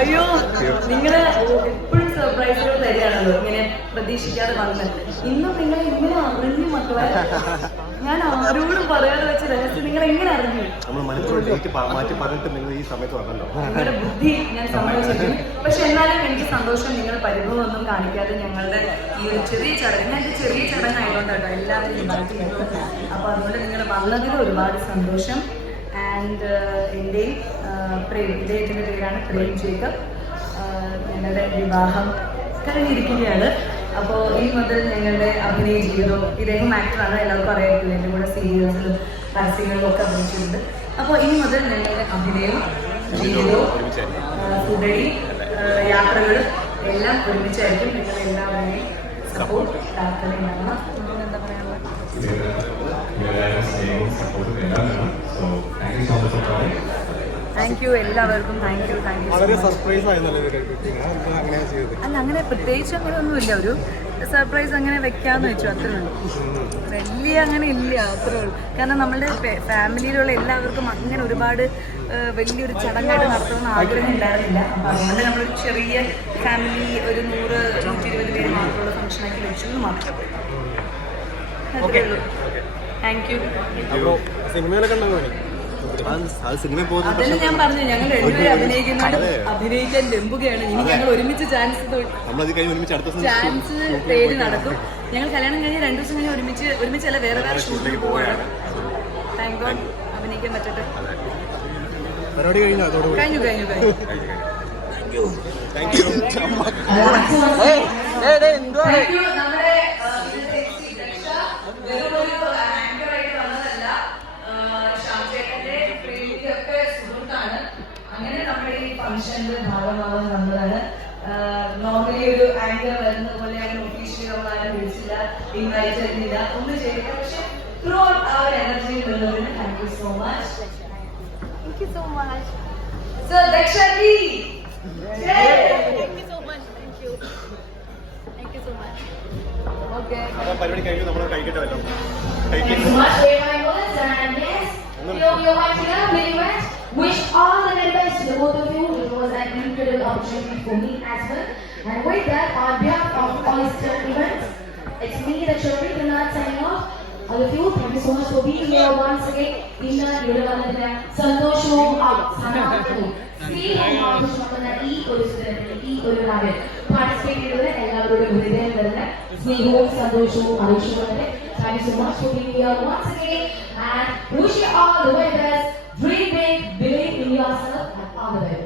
അയ്യോ നിങ്ങൾ എപ്പോഴും സർപ്രൈസുകൾ തരികയാണല്ലോ. ഇങ്ങനെ പ്രതീക്ഷിക്കാതെ വന്ന് ഇന്നും നിങ്ങൾ ഇങ്ങനെ അറിഞ്ഞു മക്കളെ. ഞാൻ ആരോടും പറയാതെ വെച്ച രഹസ്യം നിങ്ങൾ എങ്ങനെ അറിഞ്ഞു? നമ്മൾ മാറ്റി പറഞ്ഞിട്ട് നിങ്ങൾ ഈ സമയത്ത് വന്നല്ലോ. നിങ്ങളുടെ ബുദ്ധി ഞാൻ സമ്മതിച്ചിരിക്കുന്നു. പക്ഷെ എന്നാലും എനിക്ക് സന്തോഷം നിങ്ങൾ പരിഭവമൊന്നും കാണിക്കാതെ ഞങ്ങളുടെ ഈ ഒരു ചെറിയ ചടങ്ങ് എന്റെ ചെറിയ ചടങ്ങായതുകൊണ്ടാണ് എല്ലാവരും അപ്പൊ അതുകൊണ്ട് നിങ്ങൾ വന്നതിൽ ഒരുപാട് സന്തോഷം. ആൻഡ് എന്റെയും പ്രേം ഇദ്ദേഹത്തിന്റെ പേരാണ് പ്രേം ജേക്കബ് ഞങ്ങളുടെ വിവാഹം കഴിഞ്ഞിരിക്കുകയാണ്. അപ്പോൾ ഈ മുതൽ ഞങ്ങളുടെ അഭിനയ ജീവിതവും ഇദ്ദേഹം ആക്ടറാണ് എല്ലാവർക്കും അറിയാത്തില്ല എന്റെ കൂടെ സീരിയൽസിലും പരസ്യങ്ങളിലും ഒക്കെ അഭിനയിച്ചിട്ടുണ്ട്. അപ്പോൾ ഈ മുതൽ ഞങ്ങളുടെ അഭിനയവും ജീവിതവും ഫുഡടി യാത്രകളും എല്ലാം ഒരുമിച്ചായിരിക്കും നിങ്ങൾ എല്ലാവരെയും സപ്പോർട്ട് പ്രാർത്ഥന ഉണ്ടാകണം എന്താ പറയാനുള്ളത് thank you so much you thank you അല്ല അങ്ങനെ പ്രത്യേകിച്ച് അങ്ങനെ ഒന്നുമില്ല ഒരു സർപ്രൈസ് അങ്ങനെ വെക്കാന്ന് വെച്ചു അത്രേ ഉള്ളൂ. വലിയ അങ്ങനെ ഇല്ല അത്രേ ഉള്ളൂ. കാരണം നമ്മളുടെ ഫാമിലിയിലുള്ള എല്ലാവർക്കും അങ്ങനെ ഒരുപാട് വലിയൊരു ചടങ്ങായിട്ട് നടത്തണമെന്ന് ആഗ്രഹം ഉണ്ടായിരുന്നില്ല. അതുകൊണ്ട് നമ്മളൊരു ചെറിയ ഫാമിലി ഒരു നൂറ് നൂറ്റി ഇരുപത് പേര് മാത്രമുള്ള ഫംഗ്ഷനാക്കി വെച്ചു എന്ന് മാത്രം. അത്രേ ഉള്ളൂ. താങ്ക് യു സിനിമയിലൊക്കെ അത് സിനിമ പോകുന്ന ഞാൻ പറഞ്ഞു ഞങ്ങൾ രണ്ടുപേരും അഭിനയിക്കുന്നുണ്ട് അതെ. അഭിനയിക്കാൻ ഡെമ്പുകയാണ് ഇനി ഞങ്ങൾ ഒരുമിച്ച് ചാൻസ് നമ്മളത് കഴിഞ്ഞ് ഒരുമിച്ച് അടുത്ത ചാൻസ് തേടി നടക്കും. ഞങ്ങൾ കല്യാണം കഴിഞ്ഞ് രണ്ടു ദിവസം കഴിഞ്ഞ് ഒരുമിച്ച് അല്ല വേറെ വേറെ ഷൂട്ടിൽ പോവാണ്. താങ്ക് ഗോഡ് അഭിനയിക്കാൻ പറ്റട്ടെ. പരിപാടി കഴിഞ്ഞു കഴിഞ്ഞു കഴിഞ്ഞു കഴിഞ്ഞു. Thank you Thank you. നമ്മുടെ, ഫംഗ്ഷന്റെ ഭാഗമാവാൻ വന്നതാണ് നോർമലി ഒരു ആങ്കർ വരുന്ന പോലെ അങ്ങനെ ഒഫീഷ്യലി നമ്മൾ ആരും വിളിച്ചില്ല ഇൻവൈറ്റ് ചെയ്യുന്നില്ല ഒന്നും ചെയ്തില്ല. പക്ഷെ ത്രൂ ഔട്ട് ആ ഒരു എനർജി ഉള്ളതിന് thank you so much Thank you so much. So ദക്ഷി പരിപാടി കഴിഞ്ഞു നമ്മൾ കഴിക്കട്ടെ വല്ലോ Thank Wish all the very best to the both of you. It was an incredible opportunity for me as well. And with that, on behalf of Oyster Events, it's me, the Cherry, the not signing off. All of you, thank you so much for being here once again. ഇന്ന് ഇവിടെ വന്നതിന് സന്തോഷവും ആ, സമാധാനവും സ്നേഹവും ആവശ്യമാക്കുന്ന ഈ ഒരു സുന്ദരത്തിൽ ഈ ഒരു കാര്യം പാർട്ടിസിപ്പേറ്റ് ചെയ്തത് എല്ലാവരുടെയും ഹൃദയം വരുന്ന സ്നേഹവും സന്തോഷവും ആവശ്യമുള്ളത് Thank you so much for being here once again and wish you all the very best. Dream big,